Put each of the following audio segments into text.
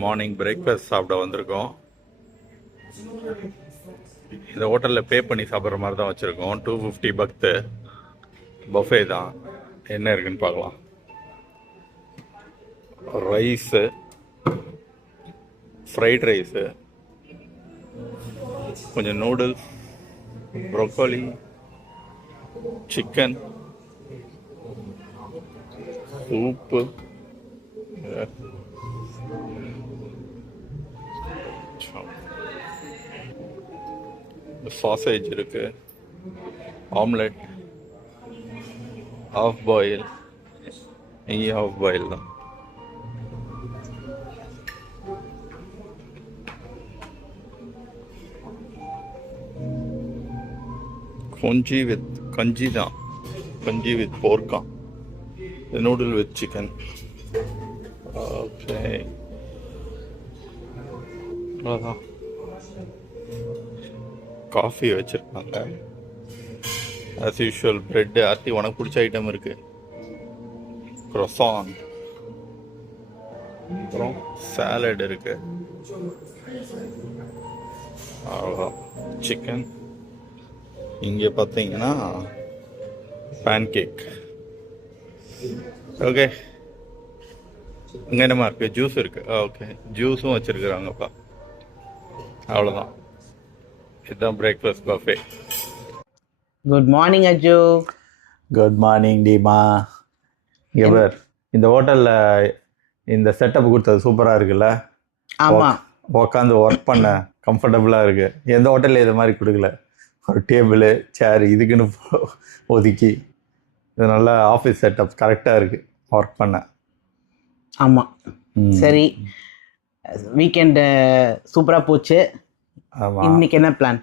Morning breakfast சாப்பிட வந்திருக்கோம். இந்த ஹோட்டலில் பே பண்ணி சாப்பிட்ற மாதிரி தான் வச்சுருக்கோம். 250 பக்து பஃபே தான். என்ன இருக்குன்னு பார்க்கலாம். ரைஸு, ஃப்ரைட் ரைஸு, கொஞ்சம் noodles, broccoli, chicken, soup, sausage இருக்கு, ஆம்லெட், ஆஃப் பாயில். இங்கே ஆஃப் பாயில் தான். கஞ்சி தான். கஞ்சி வித் போர்க்கா, நூடுல் வித் சிக்கன். ஓகே, அவ்வளோதான். காஃபி வச்சுருக்காங்க. As usual bread. ஆர்த்தி, உனக்கு பிடிச்ச ஐட்டம் இருக்குது. க்ரொசான், அப்புறம் சாலட் இருக்குது. அவ்வளோதான். சிக்கன். இங்கே பார்த்தீங்கன்னா பேன்கேக். ஓகே, இங்கே என்னமா இருக்குது? ஜூஸ் இருக்குது. ஓகே, ஜூஸும் வச்சுருக்குறாங்கப்பா. அவ்வளோதான். இதுதான் breakfast buffet. Good morning Aju. Good morning டீமா. எவர் இந்த ஹோட்டலில் இந்த செட்டப் கொடுத்தது சூப்பராக இருக்குல்ல? ஆமாம், உட்காந்து ஒர்க் பண்ண கம்ஃபர்டபுளாக இருக்குது. எந்த ஹோட்டலில் இது மாதிரி கொடுக்கல. ஒரு டேபிள் சேர் இதுக்குன்னு ஒதுக்கி இது நல்லா ஆஃபீஸ் செட்டப் கரெக்டாக இருக்குது ஒர்க் பண்ண. ஆமாம். சரி, வீக்கெண்டு சூப்பராக போச்சு. ஆமாம். இன்னைக்கு என்ன பிளான்?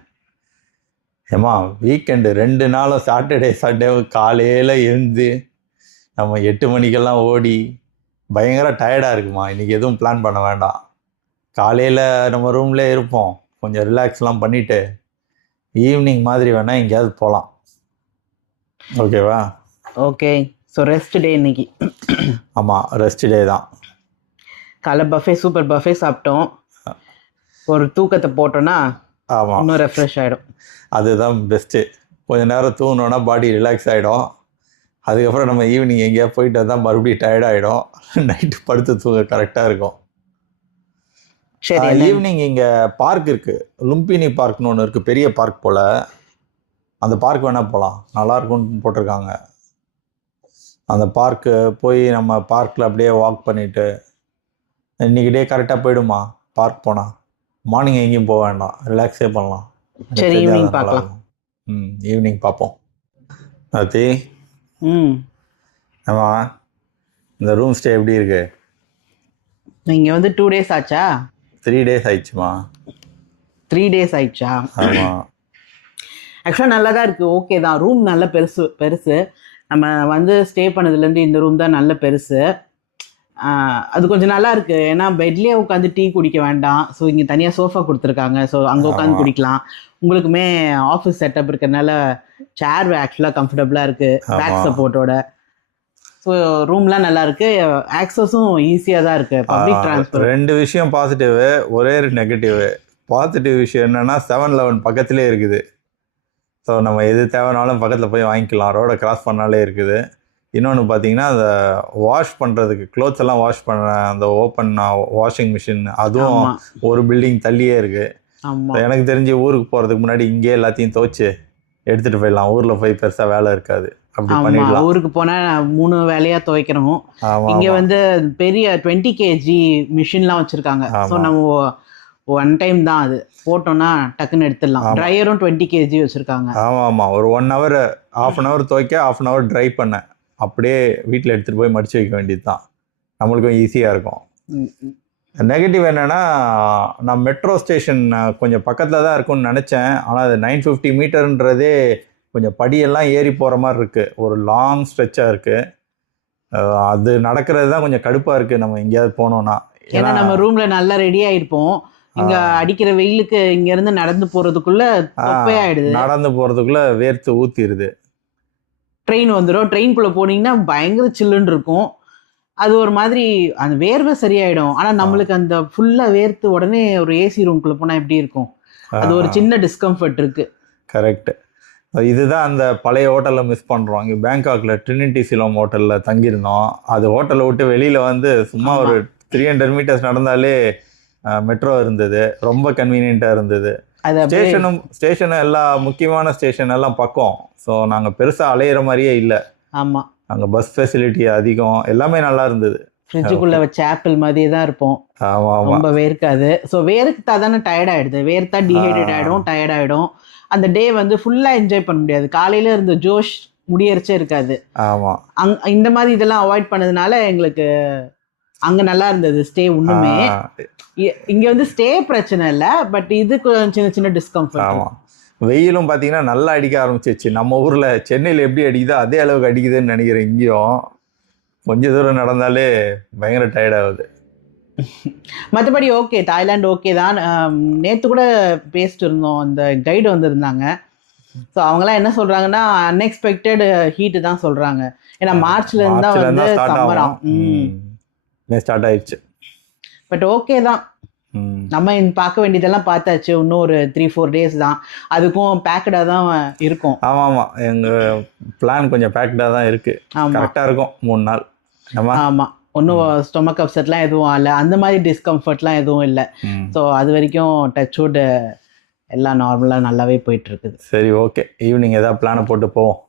ஏம்மா, வீக்கெண்டு 2 நாளும் சாட்டர்டே சண்டே காலையில் எழுந்து நம்ம 8 மணிக்கெல்லாம் ஓடி பயங்கர டயர்டாக இருக்குமா. இன்றைக்கி எதுவும் பிளான் பண்ண வேண்டாம். காலையில் நம்ம ரூம்லேயே இருப்போம், கொஞ்சம் ரிலாக்ஸ்லாம் பண்ணிவிட்டு ஈவினிங் மாதிரி வேணால் எங்கேயாவது போகலாம். ஓகேவா? ஓகே. ஸோ ரெஸ்ட் டே இன்னைக்கு. ஆமாம், ரெஸ்ட் டே தான். காலை பஃபே, சூப்பர் பஃபே சாப்பிட்டோம். ஒரு தூக்கத்தை போட்டோன்னா ஆமாம், இன்னும் ரெஃப்ரெஷ் ஆகிடும். அதுதான் பெஸ்ட்டு. கொஞ்சம் நேரம் தூங்கினோன்னா பாடி ரிலாக்ஸ் ஆகிடும். அதுக்கப்புறம் நம்ம ஈவினிங் எங்கேயாவது போயிட்டு வந்தால் மறுபடியும் டயர்டாகிடும். நைட்டு படுத்து தூங்க கரெக்டாக இருக்கும். சரி, ஈவினிங் இங்கே பார்க் இருக்குது, லும்பினி பார்க்னு ஒன்று இருக்குது, பெரிய பார்க் போல். அந்த பார்க் வேணால் போகலாம், நல்லாயிருக்கும்னு போட்டிருக்காங்க. அந்த பார்க்கு போய் நம்ம பார்க்கில் அப்படியே வாக் பண்ணிவிட்டு இன்றைக்கி டே கரெக்டாக போயிடுமா. பார்க் போனால் மார்னிங் எங்கேயும் போக வேண்டாம், ரிலாக்ஸே பண்ணலாம். சரி, ஈவினிங் பார்க்கலாம். ஈவினிங் பார்ப்போம். அத்தி, ஆமாம், இந்த ரூம் ஸ்டே எப்படி இருக்கு? இங்கே வந்து 2 days ஆச்சா? 3 days ஆயிடுச்சுமா. 3 days ஆயிடுச்சா? ஆமாம். ஆக்சுவலாக நல்லா தான் இருக்குது. ஓகே தான். ரூம் நல்ல பெருசு. நம்ம வந்து ஸ்டே பண்ணதுலேருந்து இந்த ரூம் தான் நல்ல பெருசு. அது கொஞ்சம் நல்லா இருக்குது. ஏன்னா பெட்லேயே உட்காந்து டீ குடிக்க வேண்டாம். ஸோ இங்கே தனியாக சோஃபா கொடுத்துருக்காங்க. ஸோ அங்கே உட்காந்து குடிக்கலாம். உங்களுக்குமே ஆஃபீஸ் செட்டப் இருக்கிறதுனால சேர் ஆக்சுவலாக கம்ஃபர்டபுளாக இருக்குது, பேக் சப்போர்ட்டோட. ஸோ ரூம்லாம் நல்லா இருக்குது. ஆக்சஸும் ஈஸியாக தான் இருக்குது. Public transport. 2 விஷயம் பாசிட்டிவ், ஒரே நெகட்டிவ். பாசிட்டிவ் விஷயம் என்னென்னா 7-Eleven பக்கத்திலே இருக்குது. ஸோ நம்ம எது தேவைனாலும் பக்கத்தில் போய் வாங்கிக்கலாம், ரோடை கிராஸ் பண்ணாலே இருக்குது. இன்னொன்று பார்த்தீங்கன்னா, அந்த வாஷ் பண்ணுறதுக்கு க்ளோத்ஸ் எல்லாம் வாஷ் பண்ண அந்த ஓப்பன் வாஷிங் மிஷின், அதுவும் ஒரு பில்டிங் தள்ளியே இருக்குது. எனக்கு தெரிஞ்சு ஊருக்கு போகிறதுக்கு முன்னாடி இங்கே எல்லாத்தையும் துவைச்சு எடுத்துகிட்டு போயிடலாம். ஊரில் போய் பெருசாக வேலை இருக்காது. அப்படி பண்ணிடலாம். ஊருக்கு போனால் 3 வேலையாக துவைக்கிறோம். இங்கே வந்து பெரிய 20 kg மிஷின்லாம் வச்சுருக்காங்க. ஸோ நம்ம 1 டைம் தான் அது போட்டோம்னா டக்குன்னு எடுத்துடலாம். ட்ரையரும் 20 kg வச்சுருக்காங்க. ஆமாம், ஒரு 1 hour, ½ an hour துவைக்க, ½ an hour ட்ரை பண்ண, அப்படியே வீட்டில் எடுத்துகிட்டு போய் மடித்து வைக்க வேண்டியது தான். நம்மளுக்கும் ஈஸியாக இருக்கும். நெகட்டிவ் என்னென்னா, நான் மெட்ரோ ஸ்டேஷன் கொஞ்சம் பக்கத்தில் தான் இருக்கும்னு நினச்சேன். ஆனால் அது 950 மீட்டர்ன்றதே கொஞ்சம் படியெல்லாம் ஏறி போகிற மாதிரி இருக்குது. ஒரு லாங் ஸ்ட்ரெச்சாக இருக்குது. அது நடக்கிறது தான் கொஞ்சம் கடுப்பாக இருக்குது நம்ம எங்கேயாவது போனோன்னா. ஏன்னா நம்ம ரூமில் நல்லா ரெடி ஆகிருப்போம். இங்கே அடிக்கிற வெயிலுக்கு இங்கேருந்து நடந்து போகிறதுக்குள்ளே தொப்பையாயிடுது. நடந்து போகிறதுக்குள்ளே வேர்த்து ஊற்றிடுது. ட்ரெயின் வந்துடும். ட்ரெயின்குள்ளே போனீங்கன்னா பயங்கர சில்லுன்னு இருக்கும். அது ஒரு மாதிரி அந்த வேர்வை சரியாயிடும். ஆனா நம்மளுக்கு அந்த ஃபுல்லா வேர்த்து உடனே ஒரு ஏசி ரூம்குள்ள போனா எப்படி இருக்கும்? அது ஒரு சின்ன டிஸ்கம்ஃபர்ட் இருக்கு. கரெக்ட். இதுதான் அந்த பழைய ஹோட்டலில் மிஸ் பண்ணுறோம். இங்கே பேங்காக்ல ட்ரினிட்டி சிலோம் ஹோட்டலில் தங்கியிருந்தோம். அது ஹோட்டலை விட்டு வெளியில் வந்து சும்மா ஒரு 300 மீட்டர்ஸ் நடந்தாலே மெட்ரோ இருந்தது. ரொம்ப கன்வீனியண்ட்டாக இருந்தது. ஸ்டேஷனும் எல்லா முக்கியமான ஸ்டேஷன் எல்லாம் பக்கம். ஸோ நாங்கள் பெருசாக அலையிற மாதிரியே இல்லை. ஆமாம், அங்கே பஸ் ஃபெசிலிட்டி அதிகம், எல்லாமே நல்லா இருந்தது. ஃப்ரிட்ஜுக்குள்ள வச்ச ஆப்பிள் மாதிரியே தான் இருப்போம். ஆமாம் ஆமாம். ரொம்ப வேர்க்காது. ஸோ வேர்த்தா தானே டயர்ட் ஆயிடுது. வேர்த்தா டீஹைட்ரேட் ஆகிடும், டயர்ட் ஆகிடும். அந்த டே வந்து ஃபுல்லாக என்ஜாய் பண்ண முடியாது. காலையில் இருந்த ஜோஷ் முடியறச்சே இருக்காது. ஆமாம். இந்த மாதிரி இதெல்லாம் அவாய்ட் பண்ணதுனால எங்களுக்கு அங்கே நல்லா இருந்தது ஸ்டே. ஒன்றுமே இங்கே வந்து ஸ்டே பிரச்சனை இல்லை, பட் இது சின்ன சின்ன டிஸ்கம்ஃபர்ட். ஆமாம். வெயிலும் பார்த்தீங்கன்னா நல்லா அடிக்க ஆரம்பிச்சிச்சு. நம்ம ஊரில் சென்னையில் எப்படி அடிக்குதோ அதே அளவுக்கு அடிக்குதுன்னு நினைக்கிறேன். இங்கேயும் கொஞ்சம் தூரம் நடந்தாலே பயங்கர டயர்ட் ஆகுது. மற்றபடி ஓகே, தாய்லாந்து ஓகே தான். நேற்று கூட பேசிட்டு இருந்தோம், அந்த கைடு வந்திருந்தாங்க. ஸோ அவங்களாம் என்ன சொல்கிறாங்கன்னா அன்எக்ஸ்பெக்டட் ஹீட்டு தான் சொல்கிறாங்க. ஏன்னா மார்ச்ல இருந்து தான் வந்து சம்மரம் ஸ்டார்ட் ஆயிடுச்சு. பட் ஓகே தான், நம்ம பார்க்க வேண்டியதெல்லாம் பார்த்தாச்சு. இன்னும் ஒரு 3-4 days தான், அதுக்கும் பேக்கடாக தான் இருக்கும். ஆமாம் ஆமாம், எங்கள் பிளான் கொஞ்சம் பேக்கடாக தான் இருக்குது. கரெக்டாக இருக்கும் 3 நாள். ஆமாம், ஒன்றும் ஸ்டொமக் அப்செட்லாம் எதுவும் இல்லை, அந்த மாதிரி டிஸ்கம்ஃபர்ட்லாம் எதுவும் இல்லை. ஸோ அது வரைக்கும் டச்வுட் எல்லாம் நார்மலாக நல்லாவே போயிட்டு இருக்குது. சரி, ஓகே. ஈவினிங் ஏதாவது பிளானை போட்டு போவோம்.